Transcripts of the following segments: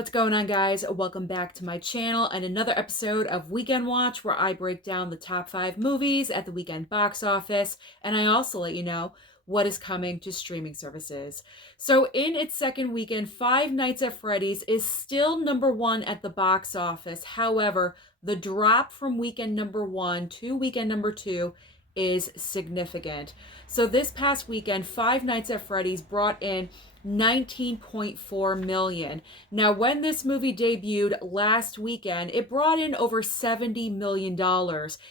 What's going on, guys? Welcome back to my channel and another episode of Weekend Watch, where I break down the top 5 movies at the weekend box office, and I also let you know what is coming to streaming services. So in its second weekend, Five Nights at Freddy's is still number 1 at the box office. However, the drop from weekend number 1 to weekend number 2 is significant. So this past weekend, Five Nights at Freddy's brought in 19.4 million. Now, when this movie debuted last weekend, it brought in over $70 million.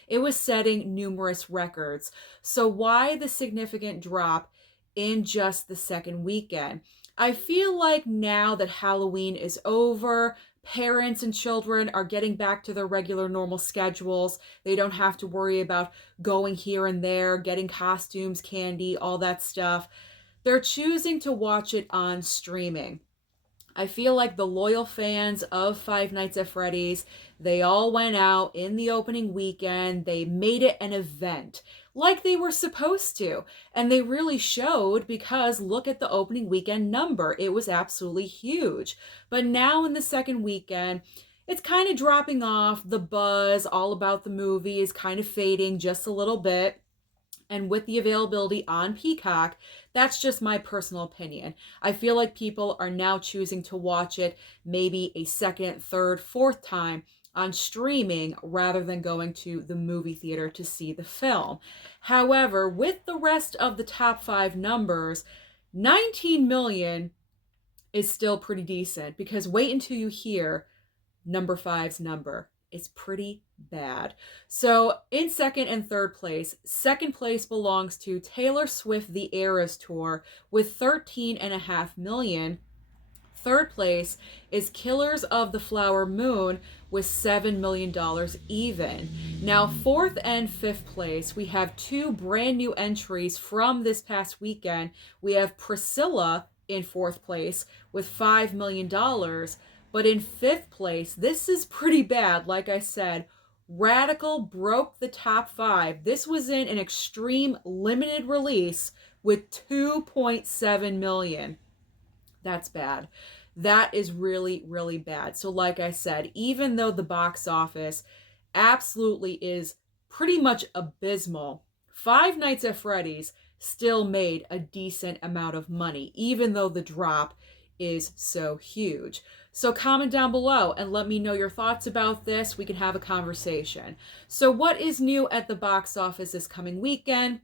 It was setting numerous records. So why the significant drop in just the second weekend? I feel like now that Halloween is over, parents and children are getting back to their regular normal schedules. They don't have to worry about going here and there, getting costumes, candy, all that stuff. They're choosing to watch it on streaming. I feel like the loyal fans of Five Nights at Freddy's, they all went out in the opening weekend. They made it an event like they were supposed to. And they really showed, because look at the opening weekend number. It was absolutely huge. But now in the second weekend, it's kind of dropping off. The buzz all about the movie is kind of fading just a little bit. And with the availability on Peacock, that's just my personal opinion. I feel like people are now choosing to watch it maybe a second, third, fourth time on streaming rather than going to the movie theater to see the film. However, with the rest of the top 5 numbers, 19 million is still pretty decent, because wait until you hear number 5's number. It's pretty bad. So in second and third place, second place belongs to Taylor Swift The Eras Tour with 13.5 million. Third place is Killers of the Flower Moon with $7 million even. Now, fourth and fifth place, we have 2 brand new entries from this past weekend. We have Priscilla in fourth place with $5 million. But in fifth place, this is pretty bad. Like I said, Radical broke the top 5. This was in an extreme limited release with 2.7 million. That's bad. That is really, really bad. So like I said, even though the box office absolutely is pretty much abysmal, Five Nights at Freddy's still made a decent amount of money, even though the drop is so huge. So comment down below and let me know your thoughts about this. We can have a conversation. So what is new at the box office this coming weekend?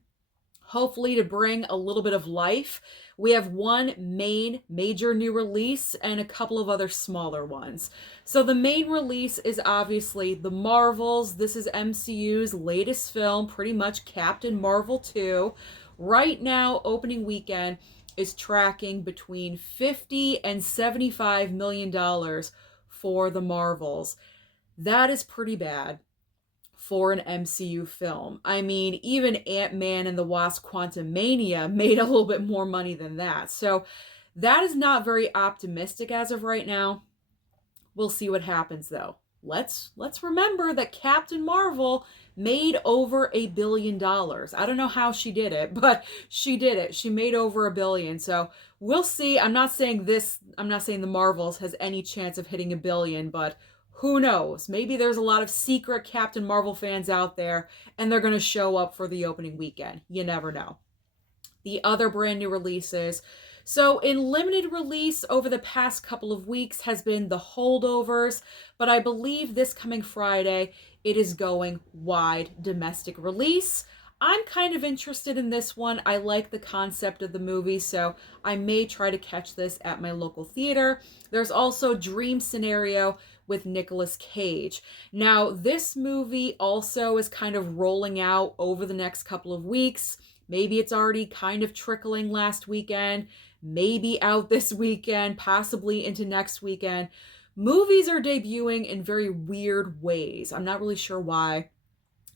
Hopefully to bring a little bit of life. We have one major new release and a couple of other smaller ones. So the main release is obviously The Marvels. This is MCU's latest film, pretty much Captain Marvel 2. Right now, opening weekend is tracking between $50 and $75 million for The Marvels. That is pretty bad for an MCU film. I mean, even Ant-Man and the Wasp: Quantumania made a little bit more money than that. So that is not very optimistic as of right now. We'll see what happens though. Let's remember that Captain Marvel made over $1 billion. I don't know how she did it, but she did it. She made over $1 billion. So we'll see. I'm not saying The Marvels has any chance of hitting $1 billion, but who knows? Maybe there's a lot of secret Captain Marvel fans out there, and they're going to show up for the opening weekend. You never know. The other brand new releases. So in limited release over the past couple of weeks has been The Holdovers, but I believe this coming Friday, it is going wide domestic release. I'm kind of interested in this one. I like the concept of the movie, so I may try to catch this at my local theater. There's also Dream Scenario with Nicolas Cage. Now, this movie also is kind of rolling out over the next couple of weeks. Maybe it's already kind of trickling last weekend, maybe out this weekend, possibly into next weekend. Movies are debuting in very weird ways. I'm not really sure why,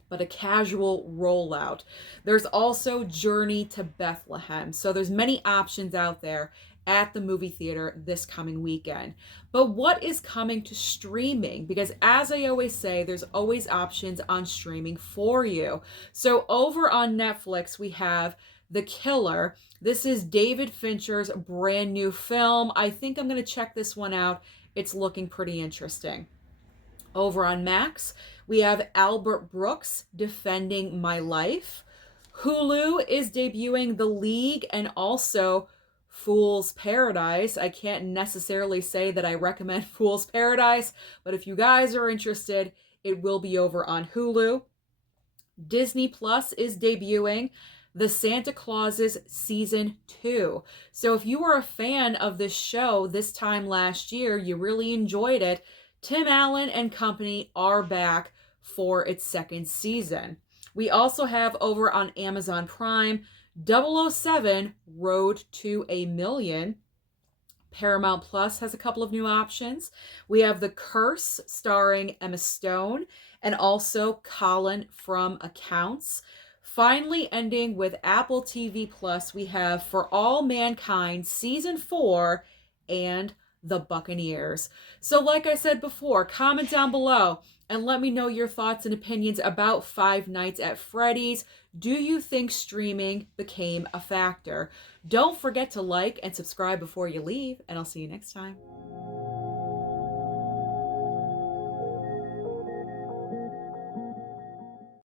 but a casual rollout. There's also Journey to Bethlehem. So there's many options out there at the movie theater this coming weekend. But what is coming to streaming? Because as I always say, there's always options on streaming for you. So over on Netflix, we have The Killer. This is David Fincher's brand new film. I think I'm going to check this one out. it's looking pretty interesting. Over on Max, we have Albert Brooks, Defending My Life. Hulu is debuting The League and also Fool's Paradise. I can't necessarily say that I recommend Fool's Paradise, but if you guys are interested, it will be over on Hulu. Disney Plus is debuting The Santa Clauses Season 2. So if you were a fan of this show this time last year, you really enjoyed it, Tim Allen and company are back for its second season. We also have over on Amazon Prime 007 Road to a Million. Paramount Plus has a couple of new options. We have The Curse starring Emma Stone and also Colin from Accounts. Finally, ending with Apple TV Plus, we have For All Mankind Season 4 and The Buccaneers. So like I said before, comment down below and let me know your thoughts and opinions about Five Nights at Freddy's. Do you think streaming became a factor? Don't forget to like and subscribe before you leave, and I'll see you next time.